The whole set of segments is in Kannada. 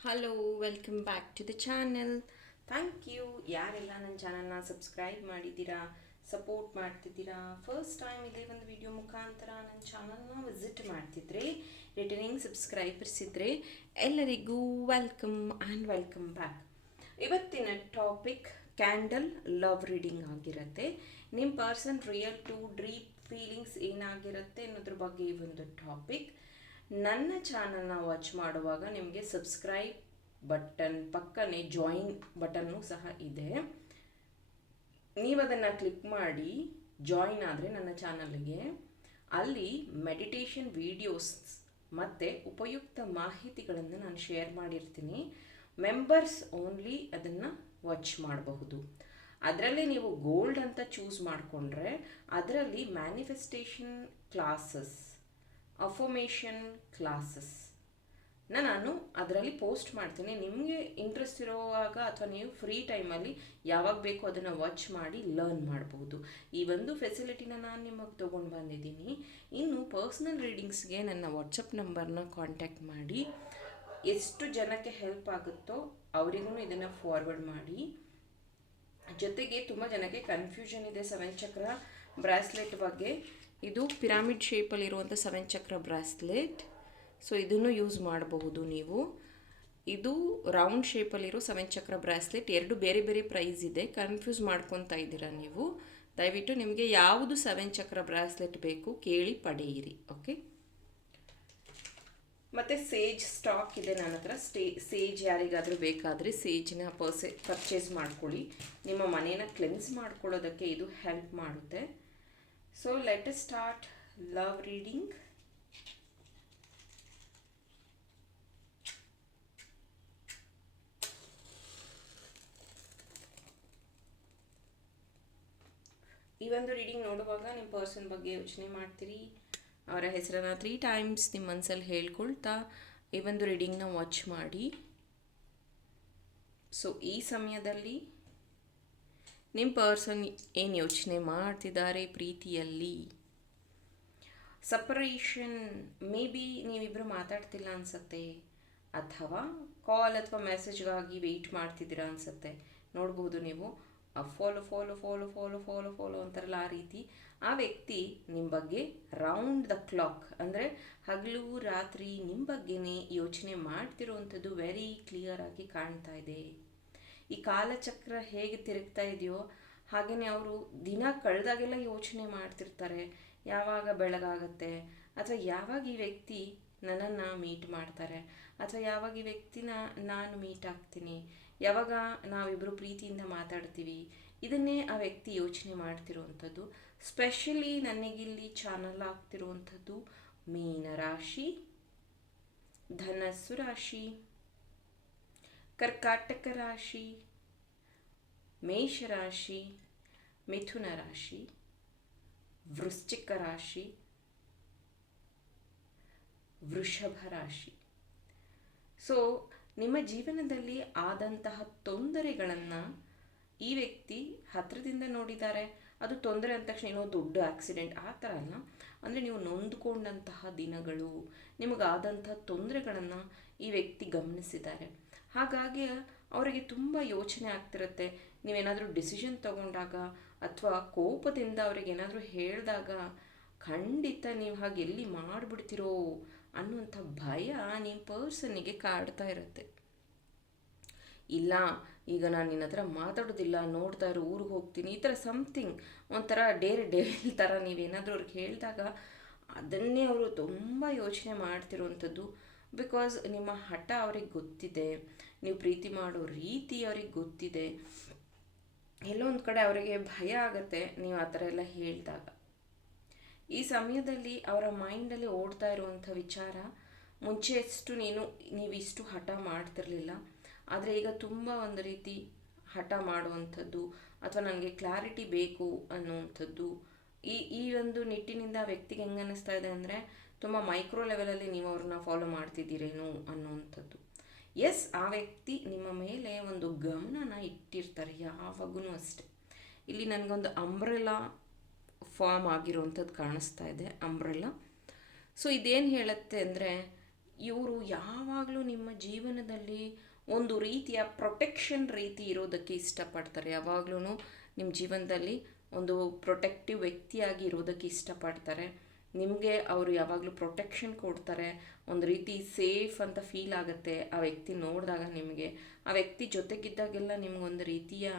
Hello welcome back to the channel thank you ಯಾರೆಲ್ಲ ನನ್ನ ಚಾನಲ್ನ ಸಬ್ಸ್ಕ್ರೈಬ್ ಮಾಡಿದ್ದೀರಾ ಸಪೋರ್ಟ್ ಮಾಡ್ತಿದ್ದೀರಾ ಫಸ್ಟ್ ಟೈಮ್ ಇದೇ ಒಂದು ವಿಡಿಯೋ ಮುಖಾಂತರ ನನ್ನ ಚಾನಲ್ನ ವಿಸಿಟ್ ಮಾಡ್ತಿದ್ರೆ ರಿಟರ್ನಿಂಗ್ ಸಬ್ಸ್ಕ್ರೈಬರ್ಸ್ ಇದ್ದರೆ ಎಲ್ಲರಿಗೂ ವೆಲ್ಕಮ್ ಆ್ಯಂಡ್ ವೆಲ್ಕಮ್ ಬ್ಯಾಕ್ ಇವತ್ತಿನ ಟಾಪಿಕ್ ಕ್ಯಾಂಡಲ್ ಲವ್ ರೀಡಿಂಗ್ ಆಗಿರುತ್ತೆ. ನಿಮ್ಮ ಪರ್ಸನ್ ರಿಯಲ್ ಟು ಡ್ರೀಪ್ ಫೀಲಿಂಗ್ಸ್ ಏನಾಗಿರುತ್ತೆ ಅನ್ನೋದ್ರ ಬಗ್ಗೆ ಈ ಒಂದು ಟಾಪಿಕ್ ನನ್ನ ಚಾನಲ್ನ ವಾಚ್ ಮಾಡುವಾಗ ನಿಮಗೆ ಸಬ್ಸ್ಕ್ರೈಬ್ ಬಟನ್ ಪಕ್ಕನೆ ಜಾಯಿನ್ ಬಟನ್ನು ಸಹ ಇದೆ. ನೀವು ಅದನ್ನು ಕ್ಲಿಕ್ ಮಾಡಿ ಜಾಯಿನ್ ಆದರೆ ನನ್ನ ಚಾನಲ್ಗೆ. ಅಲ್ಲಿ ಮೆಡಿಟೇಷನ್ ವೀಡಿಯೋಸ್ ಮತ್ತು ಉಪಯುಕ್ತ ಮಾಹಿತಿಗಳನ್ನು ನಾನು ಶೇರ್ ಮಾಡಿರ್ತೀನಿ. ಮೆಂಬರ್ಸ್ ಓನ್ಲಿ ಅದನ್ನು ವಾಚ್ ಮಾಡಬಹುದು. ಅದರಲ್ಲಿ ನೀವು ಗೋಲ್ಡ್ ಅಂತ ಚೂಸ್ ಮಾಡಿಕೊಂಡ್ರೆ ಅದರಲ್ಲಿ ಮ್ಯಾನಿಫೆಸ್ಟೇಷನ್ ಕ್ಲಾಸಸ್ ಅಫರ್ಮೇಷನ್ ಕ್ಲಾಸಸ್ ನಾನು ಅದರಲ್ಲಿ ಪೋಸ್ಟ್ ಮಾಡ್ತೀನಿ. ನಿಮಗೆ ಇಂಟ್ರೆಸ್ಟ್ ಇರುವಾಗ ಅಥವಾ ನೀವು ಫ್ರೀ ಟೈಮಲ್ಲಿ ಯಾವಾಗ ಬೇಕೋ ಅದನ್ನು ವಾಚ್ ಮಾಡಿ ಲರ್ನ್ ಮಾಡ್ಬೋದು. ಈ ಒಂದು ಫೆಸಿಲಿಟಿನ ನಾನು ನಿಮಗೆ ತೊಗೊಂಡು ಬಂದಿದ್ದೀನಿ. ಇನ್ನು ಪರ್ಸ್ನಲ್ ರೀಡಿಂಗ್ಸ್ಗೆ ನನ್ನ ವಾಟ್ಸಪ್ ನಂಬರ್ನ ಕಾಂಟ್ಯಾಕ್ಟ್ ಮಾಡಿ. ಎಷ್ಟು ಜನಕ್ಕೆ ಹೆಲ್ಪ್ ಆಗುತ್ತೋ ಅವರಿಗೂ ಇದನ್ನು ಫಾರ್ವರ್ಡ್ ಮಾಡಿ. ಜೊತೆಗೆ ತುಂಬ ಜನಕ್ಕೆ ಕನ್ಫ್ಯೂಷನ್ ಇದೆ. ಸೆವೆನ್ ಚಕ್ರ ಬ್ರಾಸ್ಲೆಟ್ ಬಗ್ಗೆ. ಇದು ಪಿರಾಮಿಡ್ ಶೇಪಲ್ಲಿರುವಂಥ ಸೆವೆನ್ ಚಕ್ರ ಬ್ರಾಸ್ಲೆಟ್. ಸೊ ಇದನ್ನು ಯೂಸ್ ಮಾಡಬಹುದು ನೀವು. ಇದು ರೌಂಡ್ ಶೇಪಲ್ಲಿರೋ ಸೆವೆನ್ ಚಕ್ರ ಬ್ರಾಸ್ಲೆಟ್. ಎರಡು ಬೇರೆ ಬೇರೆ ಪ್ರೈಸ್ ಇದೆ. ಕನ್ಫ್ಯೂಸ್ ಮಾಡ್ಕೊತಾ ಇದ್ದೀರಾ ನೀವು? ದಯವಿಟ್ಟು ನಿಮಗೆ ಯಾವುದು ಸೆವೆನ್ ಚಕ್ರ ಬ್ರಾಸ್ಲೆಟ್ ಬೇಕು ಕೇಳಿ ಪಡೆಯಿರಿ ಓಕೆ ಮತ್ತು ಸೇಜ್ ಸ್ಟಾಕ್ ಇದೆ ನನ್ನ ಹತ್ರ. ಸ್ಟೇ, ಸೇಜ್ ಯಾರಿಗಾದರೂ ಬೇಕಾದರೆ ಸೇಜ್ನ ಪರ್ಸೆ ಪರ್ಚೇಸ್ ಮಾಡ್ಕೊಳ್ಳಿ. ನಿಮ್ಮ ಮನೇನ ಕ್ಲೆನ್ಸ್ ಮಾಡ್ಕೊಳ್ಳೋದಕ್ಕೆ ಇದು ಹೆಲ್ಪ್ ಮಾಡುತ್ತೆ. So let start love reading ಈ ಒಂದು ರೀಡಿಂಗ್ ನೋಡುವಾಗ ನಿಮ್ಮ ಪರ್ಸನ್ ಬಗ್ಗೆ ಯೋಚನೆ ಮಾಡ್ತೀರಿ. ಅವರ ಹೆಸರನ್ನು ತ್ರೀ ಟೈಮ್ಸ್ ನಿಮ್ಮ ಮನಸ್ಸಲ್ಲಿ ಹೇಳ್ಕೊಳ್ತಾ ಈ ಒಂದು ರೀಡಿಂಗ್ನ ವಾಚ್ ಮಾಡಿ. ಸೊ ಈ ಸಮಯದಲ್ಲಿ ನಿಮ್ಮ ಪರ್ಸನ್ ಏನು ಯೋಚನೆ ಮಾಡ್ತಿದ್ದಾರೆ ಪ್ರೀತಿಯಲ್ಲಿ? ಸಪರೇಷನ್ ಮೇ ಬಿ ನೀವಿಬ್ಬರು ಮಾತಾಡ್ತಿಲ್ಲ ಅನ್ಸತ್ತೆ. ಅಥವಾ ಕಾಲ್ ಅಥವಾ ಮೆಸೇಜ್ಗಾಗಿ ವೆಯ್ಟ್ ಮಾಡ್ತಿದ್ದೀರಾ ಅನಿಸುತ್ತೆ. ನೋಡ್ಬೋದು ನೀವು. Follow follow follow follow follow follow ಅಂತಾರಲ್ಲ ಆ ರೀತಿ. ಆ ವ್ಯಕ್ತಿ ನಿಮ್ಮ ಬಗ್ಗೆ ರೌಂಡ್ ದ ಕ್ಲಾಕ್ ಅಂದರೆ ಹಗಲು, ರಾತ್ರಿ ನಿಮ್ಮ ಬಗ್ಗೆನೇ ಯೋಚನೆ ಮಾಡ್ತಿರುವಂಥದ್ದು ವೆರಿ ಕ್ಲಿಯರ್ ಆಗಿ ಕಾಣ್ತಾ ಇದೆ. ಈ ಕಾಲಚಕ್ರ ಹೇಗೆ ತಿರುಗ್ತಾ ಇದೆಯೋ ಹಾಗೆಯೇ ಅವರು ದಿನ ಕಳೆದಾಗೆಲ್ಲ ಯೋಚನೆ ಮಾಡ್ತಿರ್ತಾರೆ. ಯಾವಾಗ ಬೆಳಗಾಗತ್ತೆ? ಅಥವಾ ಯಾವಾಗ ಈ ವ್ಯಕ್ತಿ ನನ್ನನ್ನು ಮೀಟ್ ಮಾಡ್ತಾರೆ? ಅಥವಾ ಯಾವಾಗ ಈ ವ್ಯಕ್ತಿನ ನಾನು ಮೀಟ್ ಆಗ್ತೀನಿ? ಯಾವಾಗ ನಾವಿಬ್ಬರು ಪ್ರೀತಿಯಿಂದ ಮಾತಾಡ್ತೀವಿ? ಇದನ್ನೇ ಆ ವ್ಯಕ್ತಿ ಯೋಚನೆ ಮಾಡ್ತಿರುವಂಥದ್ದು. ಸ್ಪೆಷಲಿ ನನಗಿಲ್ಲಿ ಚಾನಲ್ ಆಗ್ತಿರುವಂಥದ್ದು ಮೀನರಾಶಿ, ಧನಸ್ಸು ರಾಶಿ. ಕರ್ಕಾಟಕ ರಾಶಿ, ಮೇಷರಾಶಿ, ಮಿಥುನ ರಾಶಿ, ವೃಶ್ಚಿಕ ರಾಶಿ, ವೃಷಭ ರಾಶಿ. ಸೊ ನಿಮ್ಮ ಜೀವನದಲ್ಲಿ ಆದಂತಹ ತೊಂದರೆಗಳನ್ನು ಈ ವ್ಯಕ್ತಿ ಹತ್ತಿರದಿಂದ ನೋಡಿದ್ದಾರೆ. ಅದು ತೊಂದರೆ ಅಂದ ತಕ್ಷಣ ಏನೋ ದೊಡ್ಡ ಆಕ್ಸಿಡೆಂಟ್ ಆ ಥರ ಅಲ್ಲ. ಅಂದರೆ ನೀವು ನೊಂದ್ಕೊಂಡಂತಹ ದಿನಗಳು, ನಿಮಗಾದಂತಹ ತೊಂದರೆಗಳನ್ನು ಈ ವ್ಯಕ್ತಿ ಗಮನಿಸಿದ್ದಾರೆ. ಹಾಗಾಗಿ ಅವರಿಗೆ ತುಂಬ ಯೋಚನೆ ಆಗ್ತಿರುತ್ತೆ. ನೀವೇನಾದರೂ ಡಿಸಿಷನ್ ತಗೊಂಡಾಗ ಅಥವಾ ಕೋಪದಿಂದ ಅವ್ರಿಗೆ ಏನಾದರೂ ಹೇಳಿದಾಗ ಖಂಡಿತ ನೀವು ಹಾಗೆ ಎಲ್ಲಿ ಮಾಡಿಬಿಡ್ತಿರೋ ಅನ್ನುವಂಥ ಭಯ ನಿಮ್ಮ ಪರ್ಸನ್ನಿಗೆ ಕಾಡ್ತಾ ಇರುತ್ತೆ. ಇಲ್ಲ, ಈಗ ನಾನು ನಿನ್ನ ಹತ್ರ ಮಾತಾಡೋದಿಲ್ಲ, ನೋಡ್ತಾ ಇರೋ, ಊರಿಗೆ ಹೋಗ್ತೀನಿ, ಈ ಥರ ಸಮಥಿಂಗ್ ಒಂಥರ ಡೇರೆ ಡೇಲ್ ಥರ ನೀವೇನಾದರೂ ಅವ್ರಿಗೆ ಹೇಳಿದಾಗ ಅದನ್ನೇ ಅವರು ತುಂಬ ಯೋಚನೆ ಮಾಡ್ತಿರುವಂಥದ್ದು. ಬಿಕಾಸ್ ನಿಮ್ಮ ಹಠ ಅವ್ರಿಗೆ ಗೊತ್ತಿದೆ, ನೀವು ಪ್ರೀತಿ ಮಾಡೋ ರೀತಿ ಅವ್ರಿಗೆ ಗೊತ್ತಿದೆ, ಎಲ್ಲೋ ಒಂದು ಕಡೆ ಅವರಿಗೆ ಭಯ ಆಗುತ್ತೆ ನೀವು ಆ ಥರ ಎಲ್ಲ ಹೇಳಿದಾಗ. ಈ ಸಮಯದಲ್ಲಿ ಅವರ ಮೈಂಡಲ್ಲಿ ಓಡ್ತಾ ಇರುವಂಥ ವಿಚಾರ, ಮುಂಚೆ ಎಷ್ಟು ನೀನು, ನೀವು ಇಷ್ಟು ಹಠ ಮಾಡ್ತಿರಲಿಲ್ಲ, ಆದರೆ ಈಗ ತುಂಬ ಒಂದು ರೀತಿ ಹಠ ಮಾಡುವಂಥದ್ದು, ಅಥವಾ ನನಗೆ ಕ್ಲಾರಿಟಿ ಬೇಕು ಅನ್ನುವಂಥದ್ದು, ಈ ಈ ಒಂದು ನಿಟ್ಟಿನಿಂದ ವ್ಯಕ್ತಿಗೆ ಹೆಂಗೆ ಅನ್ನಿಸ್ತಾ ಇದೆ ಅಂದರೆ ತುಂಬ ಮೈಕ್ರೋ ಲೆವೆಲಲ್ಲಿ ನೀವು ಅವ್ರನ್ನ ಫಾಲೋ ಮಾಡ್ತಿದ್ದೀರೇನು ಅನ್ನೋವಂಥದ್ದು. ಎಸ್ ಆ ವ್ಯಕ್ತಿ ನಿಮ್ಮ ಮೇಲೆ ಒಂದು ಗಮನನ ಇಟ್ಟಿರ್ತಾರೆ ಯಾವಾಗೂ ಅಷ್ಟೆ. ಇಲ್ಲಿ ನನಗೊಂದು ಅಂಬ್ರೆಲಾ ಫಾರ್ಮ್ ಆಗಿರುವಂಥದ್ದು ಕಾಣಿಸ್ತಾ ಇದೆ ಅಂಬ್ರೆಲಾ ಸೊ ಇದೇನು ಹೇಳುತ್ತೆ ಅಂದರೆ, ಇವರು ಯಾವಾಗಲೂ ನಿಮ್ಮ ಜೀವನದಲ್ಲಿ ಒಂದು ರೀತಿಯ ಪ್ರೊಟೆಕ್ಷನ್ ರೀತಿ ಇರೋದಕ್ಕೆ ಇಷ್ಟಪಡ್ತಾರೆ. ಯಾವಾಗಲೂ ನಿಮ್ಮ ಜೀವನದಲ್ಲಿ ಒಂದು ಪ್ರೊಟೆಕ್ಟಿವ್ ವ್ಯಕ್ತಿಯಾಗಿ ಇರೋದಕ್ಕೆ ಇಷ್ಟಪಡ್ತಾರೆ. ನಿಮಗೆ ಅವರು ಯಾವಾಗಲೂ ಪ್ರೊಟೆಕ್ಷನ್ ಕೊಡ್ತಾರೆ, ಒಂದು ರೀತಿ ಸೇಫ್ ಅಂತ ಫೀಲ್ ಆಗುತ್ತೆ ಆ ವ್ಯಕ್ತಿ ನೋಡಿದಾಗ ನಿಮಗೆ. ಆ ವ್ಯಕ್ತಿ ಜೊತೆಗಿದ್ದಾಗೆಲ್ಲ ನಿಮಗೊಂದು ರೀತಿಯ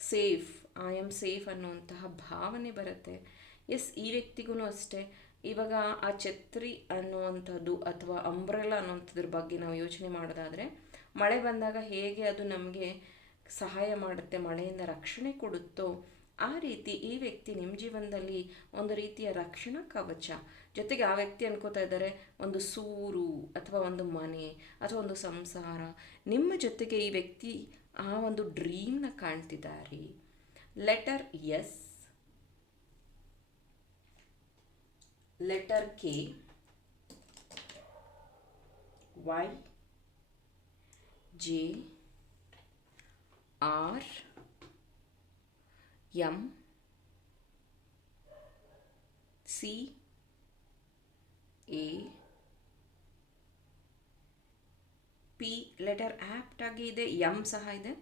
ಸೇಫ್ ಐ ಆಮ್ ಸೇಫ್ ಅನ್ನುವಂತಹ ಭಾವನೆ ಬರುತ್ತೆ. ಎಸ್ ಈ ವ್ಯಕ್ತಿಗೂ ಅಷ್ಟೇ. ಇವಾಗ ಆ ಛತ್ರಿ ಅನ್ನುವಂಥದ್ದು ಅಥವಾ ಅಂಬ್ರೆಲಾ ಅನ್ನುವಂಥದ್ರ ಬಗ್ಗೆ ನಾವು ಯೋಚನೆ ಮಾಡೋದಾದರೆ, ಮಳೆ ಬಂದಾಗ ಹೇಗೆ ಅದು ನಮಗೆ ಸಹಾಯ ಮಾಡುತ್ತೆ, ಮಳೆಯಿಂದ ರಕ್ಷಣೆ ಕೊಡುತ್ತೋ ಆ ರೀತಿ ಈ ವ್ಯಕ್ತಿ ನಿಮ್ಮ ಜೀವನದಲ್ಲಿ ಒಂದು ರೀತಿಯ ರಕ್ಷಣಾ ಕವಚ. ಜೊತೆಗೆ ಆ ವ್ಯಕ್ತಿ ಅನ್ಕೋತಾ ಇದ್ದಾರೆ, ಒಂದು ಸೂರು ಅಥವಾ ಒಂದು ಮನೆ ಅಥವಾ ಒಂದು ಸಂಸಾರ. ನಿಮ್ಮ ಜೊತೆಗೆ ಈ ವ್ಯಕ್ತಿ ಆ ಒಂದು ಡ್ರೀಮ್ನ ಕಾಣ್ತಿದ್ದಾರೆ. Letter S letter K Y J R M C A P letter apt ಆಗಿ ಇದೆ ಎಂ ಸಹ ಇದೆ.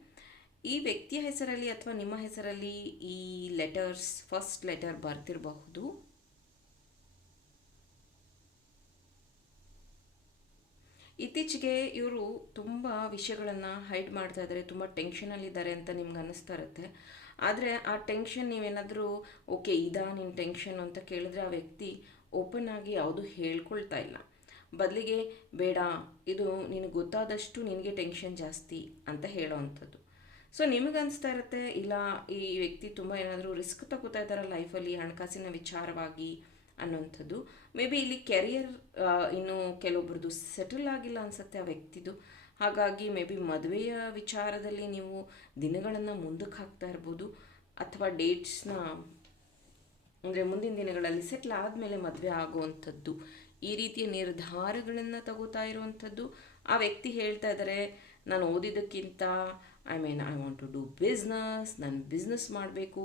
ಈ ವ್ಯಕ್ತಿಯ ಹೆಸರಲ್ಲಿ ಅಥವಾ ನಿಮ್ಮ ಹೆಸರಲ್ಲಿ ಈ ಲೆಟರ್ಸ್ ಫಸ್ಟ್ ಲೆಟರ್ ಬರ್ತಿರಬಹುದು. ಇತ್ತೀಚೆಗೆ ಇವರು ತುಂಬ ವಿಷಯಗಳನ್ನು ಹೈಡ್ ಮಾಡ್ತಾ ಇದ್ದಾರೆ ತುಂಬ ಟೆನ್ಷನಲ್ಲಿದ್ದಾರೆ ಅಂತ ನಿಮ್ಗೆ ಅನ್ನಿಸ್ತಾ ಇರುತ್ತೆ. ಆದರೆ ಆ ಟೆನ್ಷನ್ ನೀವೇನಾದರೂ, ಓಕೆ, ಇದಾ ನಿನ್ನ ಟೆನ್ಷನ್ ಅಂತ ಕೇಳಿದ್ರೆ ಆ ವ್ಯಕ್ತಿ ಓಪನ್ ಆಗಿ ಯಾವುದು ಹೇಳ್ಕೊಳ್ತಾ ಇಲ್ಲ. ಬದಲಿಗೆ, ಬೇಡ, ಇದು ನಿನಗೆ ಗೊತ್ತಾದಷ್ಟು ನಿನಗೆ ಟೆನ್ಷನ್ ಜಾಸ್ತಿ ಅಂತ ಹೇಳೋವಂಥದ್ದು ಸೊ ನಿಮಗನ್ನಿಸ್ತಾ ಇರುತ್ತೆ, ಇಲ್ಲ ಈ ವ್ಯಕ್ತಿ ತುಂಬ ಏನಾದರೂ ರಿಸ್ಕ್ ತಗೋತಾ ಇದ್ದಾರೆ ಲೈಫಲ್ಲಿ ಹಣಕಾಸಿನ ವಿಚಾರವಾಗಿ ಅನ್ನೋಂಥದ್ದು? ಮೇ ಬಿ ಇಲ್ಲಿ ಕೆರಿಯರ್ ಇನ್ನು ಕೆಲವೊಬ್ರದ್ದು ಸೆಟಲ್ ಆಗಿಲ್ಲ ಅನಿಸುತ್ತೆ ಆ ವ್ಯಕ್ತಿದು. ಹಾಗಾಗಿ ಮೇ ಬಿ ಮದುವೆಯ ವಿಚಾರದಲ್ಲಿ ನೀವು ದಿನಗಳನ್ನು ಮುಂದಕ್ಕೆ ಹಾಕ್ತಾ ಇರ್ಬೋದು ಅಥವಾ ಡೇಟ್ಸ್ನ, ಅಂದರೆ ಮುಂದಿನ ದಿನಗಳಲ್ಲಿ ಸೆಟ್ಲ್ ಆದಮೇಲೆ ಮದುವೆ ಆಗುವಂಥದ್ದು, ಈ ರೀತಿಯ ನಿರ್ಧಾರಗಳನ್ನು ತಗೋತಾ ಇರುವಂಥದ್ದು. ಆ ವ್ಯಕ್ತಿ ಹೇಳ್ತಾ ಇದ್ದಾರೆ ನಾನು ಓದಿದ್ದಕ್ಕಿಂತ I mean I want to do business ನಾನು ಬಿಸ್ನೆಸ್ ಮಾಡಬೇಕು,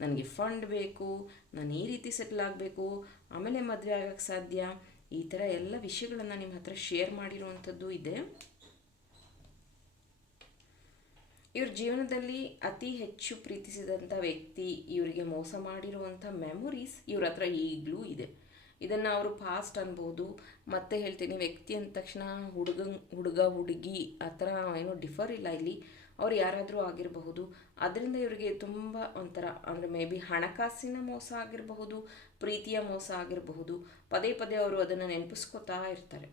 ನನಗೆ ಫಂಡ್ ಬೇಕು, ನಾನು ಈ ರೀತಿ ಸೆಟ್ಲ್ ಆಗಬೇಕು, ಆಮೇಲೆ ಮದುವೆ ಆಗೋಕ್ಕೆ ಸಾಧ್ಯ? ಈ ಥರ ಎಲ್ಲ ವಿಷಯಗಳನ್ನು ನಿಮ್ಮ ಹತ್ರ ಶೇರ್ ಮಾಡಿರುವಂಥದ್ದು ಇದೆ. ಇವ್ರ ಜೀವನದಲ್ಲಿ ಅತಿ ಹೆಚ್ಚು ಪ್ರೀತಿಸಿದಂಥ ವ್ಯಕ್ತಿ ಇವರಿಗೆ ಮೋಸ ಮಾಡಿರುವಂಥ ಮೆಮೊರೀಸ್ ಇವ್ರ ಹತ್ರ ಈಗಲೂ ಇದೆ. ಇದನ್ನು ಅವರು ಪಾಸ್ಟ್ ಅನ್ಬೋದು, ಮತ್ತೆ ಹೇಳ್ತೀನಿ ವ್ಯಕ್ತಿ ಅಂದ ತಕ್ಷಣ ಹುಡುಗ ಹುಡುಗ, ಹುಡುಗಿ ಆ ಥರ ಏನೂ ಡಿಫರ್ ಇಲ್ಲ ಇಲ್ಲಿ. ಅವ್ರು ಯಾರಾದರೂ ಆಗಿರಬಹುದು. ಅದರಿಂದ ಇವರಿಗೆ ತುಂಬ ಒಂಥರ ಅಂದರೆ ಮೇ ಬಿ ಹಣಕಾಸಿನ ಮೋಸ ಆಗಿರಬಹುದು, ಪ್ರೀತಿಯ ಮೋಸ ಆಗಿರಬಹುದು. ಪದೇ ಪದೇ ಅವರು ಅದನ್ನು ನೆನಪಿಸ್ಕೋತಾ ಇರ್ತಾರೆ.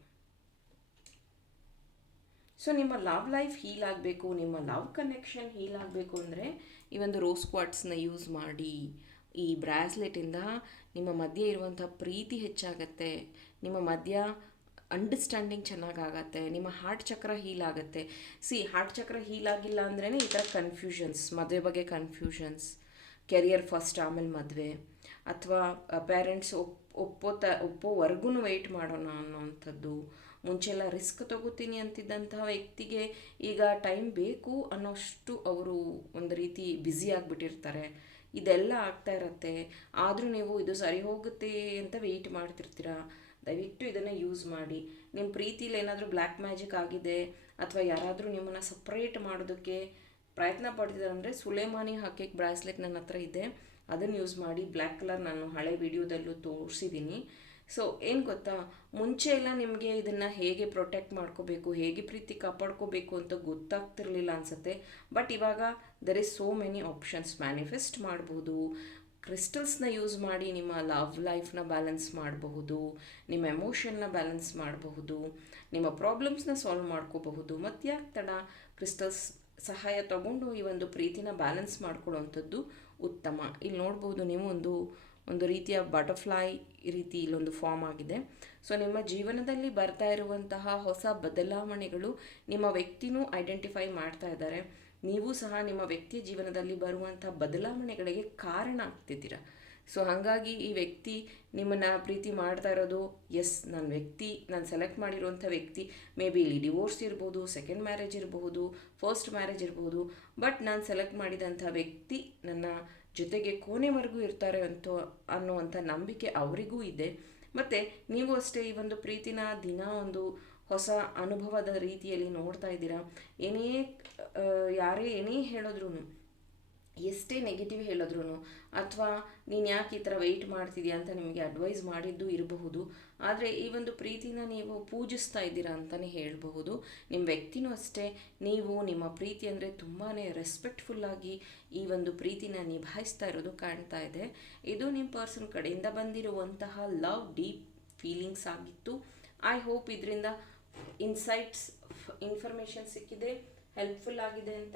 ಸೊ ನಿಮ್ಮ ಲವ್ ಲೈಫ್ ಹೀಲ್ ಆಗಬೇಕು, ನಿಮ್ಮ ಲವ್ ಕನೆಕ್ಷನ್ ಹೀಲ್ ಆಗಬೇಕು ಅಂದರೆ ಈ ಒಂದು ರೋಸ್ ಕ್ವಾಟ್ಸ್ನ ಯೂಸ್ ಮಾಡಿ, ಈ ಬ್ರಾಸ್ಲೆಟಿಂದ ನಿಮ್ಮ ಮಧ್ಯೆ ಇರುವಂಥ ಪ್ರೀತಿ ಹೆಚ್ಚಾಗತ್ತೆ, ನಿಮ್ಮ ಮಧ್ಯ ಅಂಡರ್ಸ್ಟ್ಯಾಂಡಿಂಗ್ ಚೆನ್ನಾಗಾಗತ್ತೆ, ನಿಮ್ಮ ಹಾರ್ಟ್ ಚಕ್ರ ಹೀಲ್ ಆಗುತ್ತೆ. ಸಿ ಹಾರ್ಟ್ ಚಕ್ರ ಹೀಲ್ ಆಗಿಲ್ಲ ಅಂದ್ರೇ ಈ ಥರ ಕನ್ಫ್ಯೂಷನ್ಸ್ ಮದುವೆ ಬಗ್ಗೆ ಕನ್ಫ್ಯೂಷನ್ಸ್ ಕೆರಿಯರ್ ಫಸ್ಟ್ ಆಮೇಲೆ ಮದುವೆ ಅಥವಾ ಪೇರೆಂಟ್ಸ್ ಒಪ್, ಒಪ್ಪೋತ ಒಪ್ಪೋವರೆಗೂ ವೆಯ್ಟ್ ಮಾಡೋಣ ಅನ್ನೋವಂಥದ್ದು ಮುಂಚೆಲ್ಲ ರಿಸ್ಕ್ ತಗೋತೀನಿ ಅಂತಿದ್ದಂತಹ ವ್ಯಕ್ತಿಗೆ ಈಗ ಟೈಮ್ ಬೇಕು ಅನ್ನೋಷ್ಟು ಅವರು ಒಂದು ರೀತಿ ಬ್ಯುಸಿ ಆಗಿಬಿಟ್ಟಿರ್ತಾರೆ. ಇದೆಲ್ಲ ಆಗ್ತಾ ಇರತ್ತೆ. ಆದರೂ ನೀವು ಇದು ಸರಿ ಹೋಗುತ್ತೆ ಅಂತ ವೆಯ್ಟ್ ಮಾಡ್ತಿರ್ತೀರಾ? ದಯವಿಟ್ಟು ಇದನ್ನು ಯೂಸ್ ಮಾಡಿ. ನಿಮ್ಮ ಪ್ರೀತಿಲಿ ಏನಾದರೂ ಬ್ಲ್ಯಾಕ್ ಮ್ಯಾಜಿಕ್ ಆಗಿದೆ ಅಥವಾ ಯಾರಾದರೂ ನಿಮ್ಮನ್ನು ಸಪ್ರೇಟ್ ಮಾಡೋದಕ್ಕೆ ಪ್ರಯತ್ನ ಪಡ್ತಿದ್ದಾರೆ ಅಂದರೆ ಸುಲೇಮಾನಿ ಹಾಕಿಕ್ ಬ್ರಾಸ್ಲೆಟ್ ನನ್ನ ಹತ್ರ ಇದೆ. ಅದನ್ನು ಯೂಸ್ ಮಾಡಿ ಬ್ಲ್ಯಾಕ್ ಕಲರ್ ನಾನು ಹಳೆ ವಿಡಿಯೋದಲ್ಲೂ ತೋರಿಸಿದ್ದೀನಿ ಸೊ ಏನು ಗೊತ್ತಾ? ಮುಂಚೆ ಎಲ್ಲ ನಿಮಗೆ ಇದನ್ನು ಹೇಗೆ ಪ್ರೊಟೆಕ್ಟ್ ಮಾಡ್ಕೋಬೇಕು, ಹೇಗೆ ಪ್ರೀತಿ ಕಾಪಾಡ್ಕೋಬೇಕು ಅಂತ ಗೊತ್ತಾಗ್ತಿರಲಿಲ್ಲ ಅನಿಸುತ್ತೆ. ಬಟ್ ಇವಾಗ there is so many options manifest ಮಾಡಬಹುದು ಕ್ರಿಸ್ಟಲ್ಸ್ನ ಯೂಸ್ ಮಾಡಿ ನಿಮ್ಮ ಲವ್ ಲೈಫ್ನ ಬ್ಯಾಲೆನ್ಸ್ ಮಾಡಬಹುದು, ನಿಮ್ಮ ಎಮೋಷನ್ನ ಬ್ಯಾಲೆನ್ಸ್ ಮಾಡಬಹುದು, ನಿಮ್ಮ ಪ್ರಾಬ್ಲಮ್ಸ್ನ ಸಾಲ್ವ್ ಮಾಡ್ಕೋಬಹುದು. ಮತ್ತು ಯಾಕೆ ತಡ? ಕ್ರಿಸ್ಟಲ್ಸ್ ಸಹಾಯ ತಗೊಂಡು ಈ ಒಂದು ಪ್ರೀತಿನ ಬ್ಯಾಲೆನ್ಸ್ ಮಾಡ್ಕೊಳ್ಳೋವಂಥದ್ದು ಉತ್ತಮ. ಇಲ್ಲಿ ನೋಡ್ಬೋದು ನೀವು ಒಂದು ಒಂದು ರೀತಿಯ ಬಟರ್ಫ್ಲೈ ರೀತಿ ಇಲ್ಲೊಂದು ಫಾರ್ಮ್ ಆಗಿದೆ. ಸೊ ನಿಮ್ಮ ಜೀವನದಲ್ಲಿ ಬರ್ತಾ ಇರುವಂತಹ ಹೊಸ ಬದಲಾವಣೆಗಳು ನಿಮ್ಮ ವ್ಯಕ್ತಿನೂ ಐಡೆಂಟಿಫೈ ಮಾಡ್ತಾ ಇದ್ದಾರೆ. ನೀವು ಸಹ ನಿಮ್ಮ ವ್ಯಕ್ತಿಯ ಜೀವನದಲ್ಲಿ ಬರುವಂಥ ಬದಲಾವಣೆಗಳಿಗೆ ಕಾರಣ ಆಗ್ತಿದ್ದೀರ? ಸೊ ಹಾಗಾಗಿ ಈ ವ್ಯಕ್ತಿ ನಿಮ್ಮನ್ನು ಪ್ರೀತಿ ಮಾಡ್ತಾ ಇರೋದು ಎಸ್ ನನ್ನ ವ್ಯಕ್ತಿ, ನಾನು ಸೆಲೆಕ್ಟ್ ಮಾಡಿರುವಂಥ ವ್ಯಕ್ತಿ. ಮೇ ಬಿ ಇಲ್ಲಿ ಡಿವೋರ್ಸ್ ಇರ್ಬೋದು ಸೆಕೆಂಡ್ ಮ್ಯಾರೇಜ್ ಇರಬಹುದು ಫಸ್ಟ್ ಮ್ಯಾರೇಜ್ ಇರ್ಬೋದು ಬಟ್ ನಾನು ಸೆಲೆಕ್ಟ್ ಮಾಡಿದಂಥ ವ್ಯಕ್ತಿ ನನ್ನ ಜೊತೆಗೆ ಕೊನೆವರೆಗೂ ಇರ್ತಾರೆ ಅಂತ, ಅನ್ನೋವಂಥ ನಂಬಿಕೆ ಅವರಿಗೂ ಇದೆ. ಮತ್ತು ನೀವು ಅಷ್ಟೇ ಈ ಒಂದು ಪ್ರೀತಿನ ದಿನ ಒಂದು ಹೊಸ ಅನುಭವದ ರೀತಿಯಲ್ಲಿ ನೋಡ್ತಾ ಇದ್ದೀರಾ? ಏನೇ ಯಾರೇ ಏನೇ ಹೇಳಿದ್ರು ಎಷ್ಟೇ ನೆಗೆಟಿವ್ ಹೇಳಿದ್ರು ಅಥವಾ ನೀನು ಯಾಕೆ ಈ ಥರ ವೆಯ್ಟ್ ಮಾಡ್ತಿದ್ಯಾ ಅಂತ ನಿಮಗೆ ಅಡ್ವೈಸ್ ಮಾಡಿದ್ದು ಇರಬಹುದು. ಆದರೆ ಈ ಒಂದು ಪ್ರೀತಿನ ನೀವು ಪೂಜಿಸ್ತಾ ಇದ್ದೀರಾ ಅಂತಲೇ ಹೇಳಬಹುದು. ನಿಮ್ಮ ವ್ಯಕ್ತಿನೂ ಅಷ್ಟೇ, ನೀವು ನಿಮ್ಮ ಪ್ರೀತಿ ಅಂದರೆ ತುಂಬಾ ರೆಸ್ಪೆಕ್ಟ್ಫುಲ್ಲಾಗಿ ಈ ಒಂದು ಪ್ರೀತಿನ ನಿಭಾಯಿಸ್ತಾ ಇರೋದು ಕಾಣ್ತಾ ಇದೆ. ಇದು ನಿಮ್ಮ ಪರ್ಸನ್ ಕಡೆಯಿಂದ ಬಂದಿರುವಂತಹ ಲವ್ ಡೀಪ್ ಫೀಲಿಂಗ್ಸ್ ಆಗಿತ್ತು. ಐ ಹೋಪ್ ಇದರಿಂದ ಇನ್ಸೈಟ್ಸ್ ಇನ್ಫಾರ್ಮೇಷನ್ ಸಿಕ್ಕಿದೆ ಹೆಲ್ಪ್ಫುಲ್ ಆಗಿದೆ ಅಂತ.